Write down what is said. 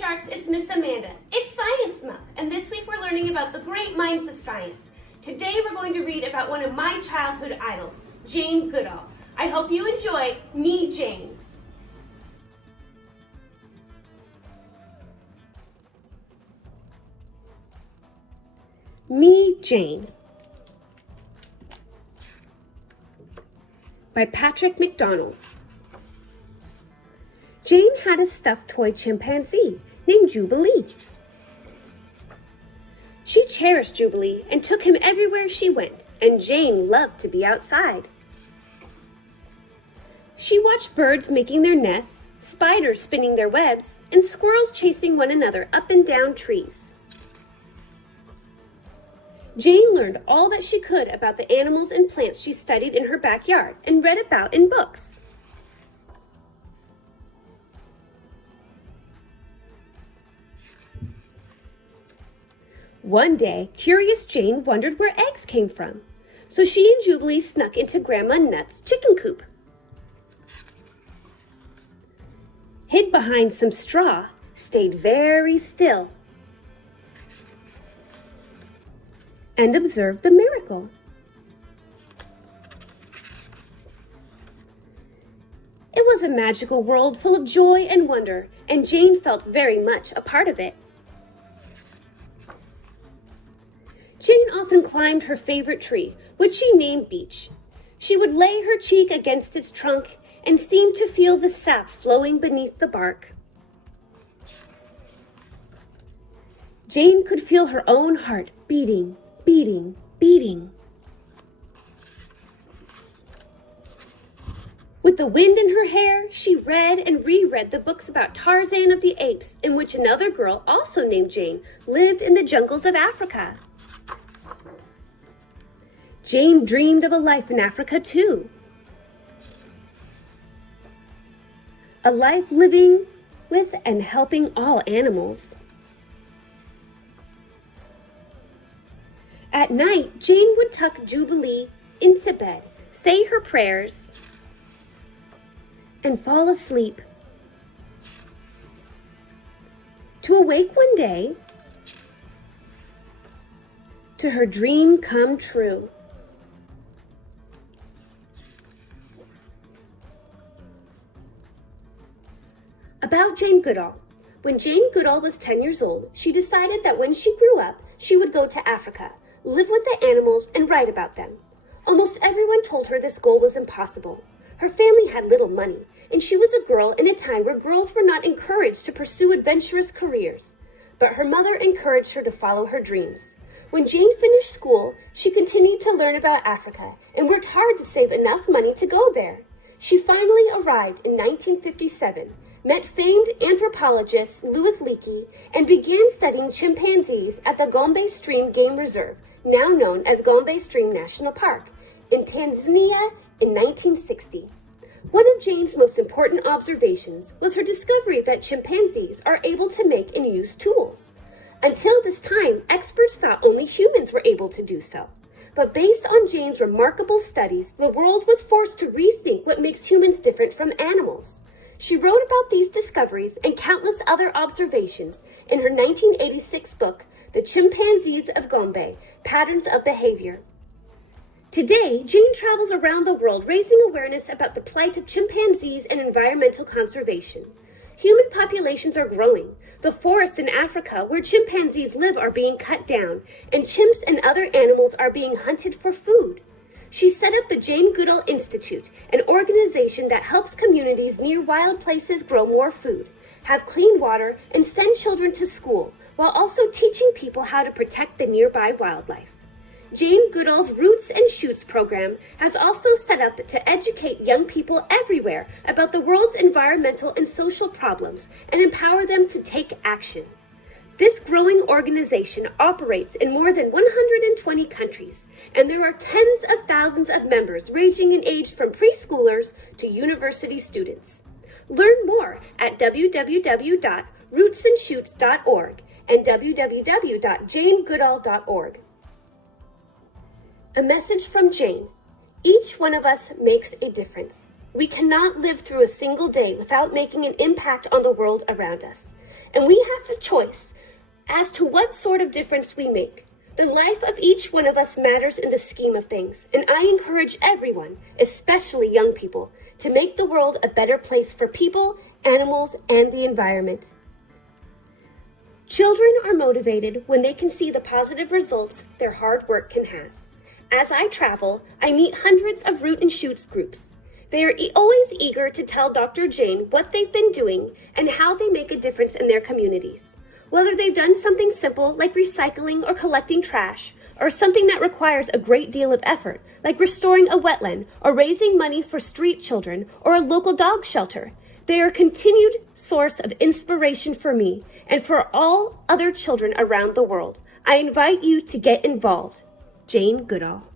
Sharks, it's Miss Amanda. It's Science Month, and this week we're learning about the great minds of science. Today we're going to read about one of my childhood idols, Jane Goodall. I hope you enjoy Me, Jane. Me, Jane by Patrick McDonnell. Jane had a stuffed toy chimpanzee named Jubilee. She cherished Jubilee and took him everywhere she went, and Jane loved to be outside. She watched birds making their nests, spiders spinning their webs, and squirrels chasing one another up and down trees. Jane learned all that she could about the animals and plants she studied in her backyard and read about in books. One day, curious Jane wondered where eggs came from, so she and Jubilee snuck into Grandma Nut's chicken coop. Hid behind some straw, stayed very still, and observed the miracle. It was a magical world full of joy and wonder, and Jane felt very much a part of it. Jane often climbed her favorite tree, which she named Beech. She would lay her cheek against its trunk and seem to feel the sap flowing beneath the bark. Jane could feel her own heart beating, beating, beating. With the wind in her hair, she read and reread the books about Tarzan of the Apes, in which another girl, also named Jane, lived in the jungles of Africa. Jane dreamed of a life in Africa too. A life living with and helping all animals. At night, Jane would tuck Jubilee into bed, say her prayers, and fall asleep. To awake one day to her dream come true. About Jane Goodall. When Jane Goodall was 10 years old, she decided that when she grew up, she would go to Africa, live with the animals, and write about them. Almost everyone told her this goal was impossible. Her family had little money, and she was a girl in a time where girls were not encouraged to pursue adventurous careers. But her mother encouraged her to follow her dreams. When Jane finished school, she continued to learn about Africa and worked hard to save enough money to go there. She finally arrived in 1957, met famed anthropologist Louis Leakey, and began studying chimpanzees at the Gombe Stream Game Reserve, now known as Gombe Stream National Park, in Tanzania in 1960. One of Jane's most important observations was her discovery that chimpanzees are able to make and use tools. Until this time, experts thought only humans were able to do so. But based on Jane's remarkable studies, the world was forced to rethink what makes humans different from animals. She wrote about these discoveries and countless other observations in her 1986 book, The Chimpanzees of Gombe, Patterns of Behavior. Today, Jane travels around the world raising awareness about the plight of chimpanzees and environmental conservation. Human populations are growing. The forests in Africa where chimpanzees live are being cut down, and chimps and other animals are being hunted for food. She set up the Jane Goodall Institute, an organization that helps communities near wild places grow more food, have clean water, and send children to school, while also teaching people how to protect the nearby wildlife. Jane Goodall's Roots and Shoots program has also set up to educate young people everywhere about the world's environmental and social problems and empower them to take action. This growing organization operates in more than 120 countries, and there are tens of thousands of members ranging in age from preschoolers to university students. Learn more at www.rootsandshoots.org and www.janegoodall.org. A message from Jane. Each one of us makes a difference. We cannot live through a single day without making an impact on the world around us. and we have a choice as to what sort of difference we make. The life of each one of us matters in the scheme of things, and I encourage everyone, especially young people, to make the world a better place for people, animals, and the environment. Children are motivated when they can see the positive results their hard work can have. As I travel, I meet hundreds of Root and Shoots groups. They are always eager to tell Dr. Jane what they've been doing and how they make a difference in their communities. Whether they've done something simple like recycling or collecting trash, or something that requires a great deal of effort, like restoring a wetland or raising money for street children or a local dog shelter, they are a continued source of inspiration for me and for all other children around the world. I invite you to get involved. Jane Goodall.